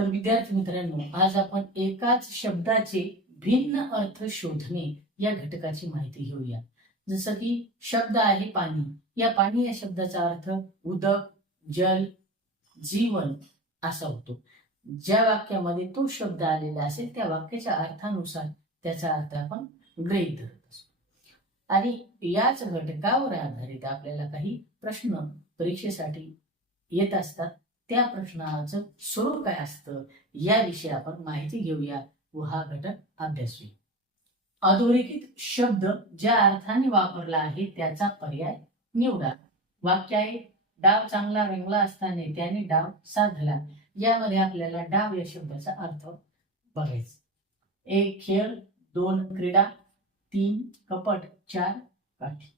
तर विद्यार्थी मित्रांनो आज आपण एकाच शब्दाचे भिन्न अर्थ शोधणे या घटकाची माहिती घेऊया. जसं की शब्द आहे पाणी. या पाणी या शब्दाचा अर्थ उदक जल जीवन असा होतो. ज्या वाक्यामध्ये तो शब्द आलेला असेल त्या वाक्याच्या अर्थानुसार त्याचा अर्थ आपण ग्रहित धरत असतो. आणि याच घटकावर आधारित आपल्याला काही प्रश्न परीक्षेसाठी येत असतात. त्या प्रश्नाचं स्वरूप काय असतं? याविषयी आपण माहिती घेऊया. व हा घटक अभ्यासूया अधोरेखित शब्द ज्या अर्थाने वापरला आहे त्याचा पर्याय निवडा. वाक्य आहे डाव चांगला रंगला असताना त्याने डाव साधला. यामध्ये आपल्याला डाव या शब्दाचा अर्थ बघायचा. एक खेळ दोन क्रीडा तीन कपट चार काठी.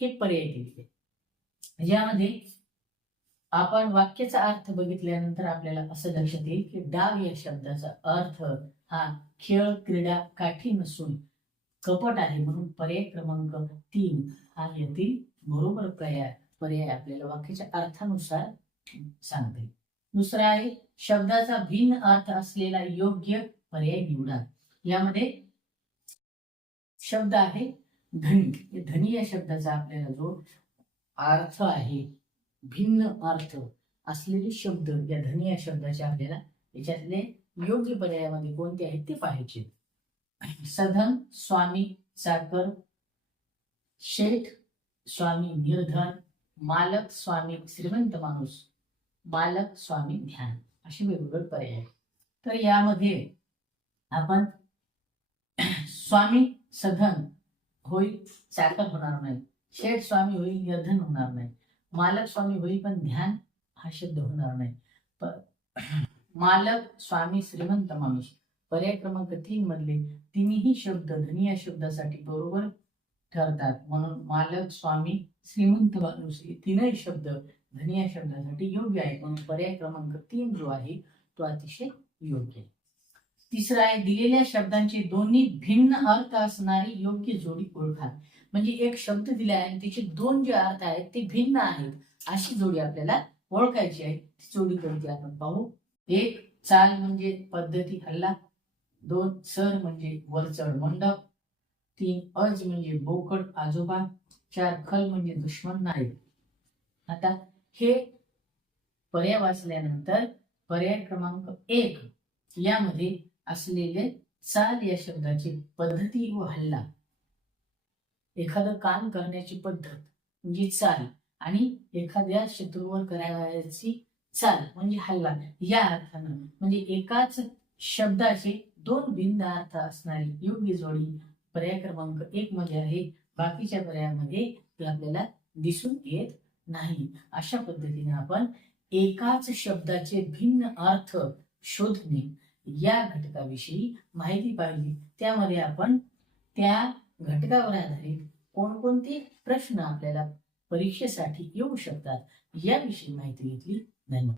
हे पर्याय दिले यामध्ये आपण वाक्याचा अर्थ बघितल्यानंतर आपल्याला असं लक्षात येईल की डाव या शब्दाचा अर्थ हा खेळ क्रीडा काठी नसून कपट आहे म्हणून पर्याय क्रमांक तीन हा यातील बरोबर पर्याय पर्याय आपल्याला वाक्याच्या अर्थानुसार सांगते. दुसरा आहे शब्दाचा भिन्न अर्थ असलेला योग्य पर्याय निवडा. यामध्ये शब्द आहे धनी. धनी या शब्दाचा आपल्याला जो अर्थ आहे भिन्न अर्थ असलेले शब्द या धनी या शब्दाचे आपल्याला याच्यातले योग्य पर्यायामध्ये कोणते आहेत ते पाहायचे. सधन स्वामी साकर शेठ स्वामी निर्धन मालक स्वामी श्रीमंत माणूस मालक स्वामी ध्यान असे वेगवेगळे पर्याय आहेत. तर यामध्ये आपण स्वामी सधन होईल साकर होणार नाही. शेठ स्वामी होईल निर्धन होणार नाही. मालक स्वामी होईल पण ध्यान हा शब्द होणार नाही. प- मालक स्वामी श्रीमंत माणूस पर्याय क्रमांक तीन मधले तिन्ही शब्द धनी या शब्दासाठी बरोबर ठरतात. म्हणून मालक स्वामी श्रीमंत माणूस हे तीनही शब्द धनी या शब्दासाठी योग्य आहे म्हणून पर्याय क्रमांक तीन जो आहे तो अतिशय योग्य आहे. तिसरा आहे दिलेल्या शब्दांचे दोन्ही भिन्न अर्थ असणारी योग्य जोडी ओळखा म्हणजे एक शब्द दिला आहे आणि त्याचे दोन जे अर्थ आहेत ते भिन्न आहेत. अशी जोडी आपल्याला ओळखायची आहे. ती जोडी कोणती आपण पाहू. एक चाल म्हणजे पद्धती हल्ला. दोन सर म्हणजे वरचढ मंडप. तीन अज म्हणजे बोकड आजोबा. चार खल म्हणजे दुश्मन नायक आता हे पर्याय वाचल्यानंतर पर्याय क्रमांक एक यामध्ये असलेले चाल या शब्दाची पद्धती व हल्ला. एखादं काम करण्याची पद्धत म्हणजे चाल आणि एखाद्या शत्रूवर करायची चाल म्हणजे हल्ला या अर्थानं म्हणजे एकाच शब्दाचे दोन भिन्न अर्थ असणारी योग्य जोडी पर्याय क्रमांक एक मध्ये आहे. बाकीच्या पर्यायामध्ये ते आपल्याला दिसून येत नाही. अशा पद्धतीने आपण एकाच शब्दाचे भिन्न अर्थ शोधणे या घटकाविषयी माहिती पाहिली. त्यामध्ये आपण त्या घटकावर आधारित कोणकोणते प्रश्न आपल्याला परीक्षेसाठी येऊ शकतात याविषयी माहिती घेतली. धन्यवाद.